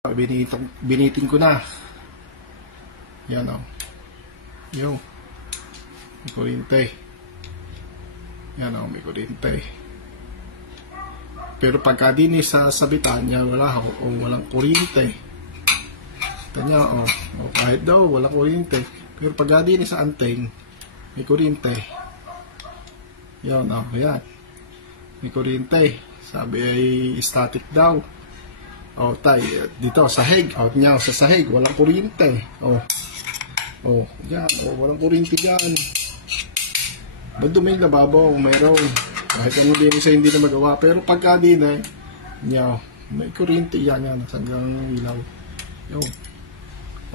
Binitin ko na. Yan o. Yung. May kurinte. Yan o, may kurinte. Pero pagka din sa sabitan niya, wala o walang kurinte. Ito niya o. Kahit daw, walang kurinte. Pero pagka din sa anteng, may kurinte. Yan o, yan. May kurinte. Sabi ay static daw. O, dito, sahig. O, niya, sa sahig, walang kuryente. O, yan. O, walang kuryente dyan. Ba't dumi yung lababo? Meron. Kahit ano din isa hindi na magawa. Pero pagka din niya, may kuryente yan. Yan, hanggang ilaw. Yo.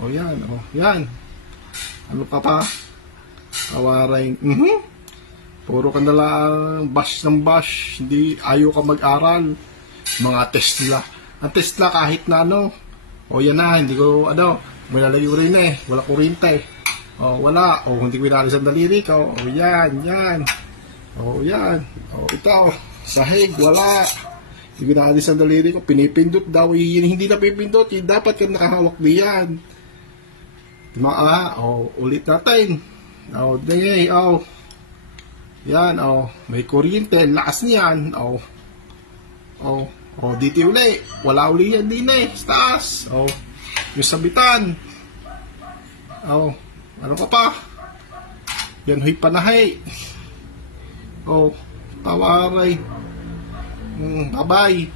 O, yan. O, yan. Ano ka pa? Kawaray. Puro ka nalang bash ng bash. Hindi, ayaw ka mag-aral. Mga Tesla. Ang Tesla kahit na ano, o yan na, hindi ko, malalagay ko rin wala kuryente. O, wala, o hindi ko inalis ang daliri ko, o yan, o yan, o ito, sahig, wala. Hindi ko inalis ang daliri ko, pinipindot daw, hindi na pipindot, dapat ka nakahawak diyan. O, ulit natin. O, dingay, o. Yan, o, may kuryente, lakas niyan, o. O, dito uli. Wala uli yan din sa taas. O, yung sabitan. O, ano ka pa? Yan, huy panahay. O, tawaray. Bye-bye.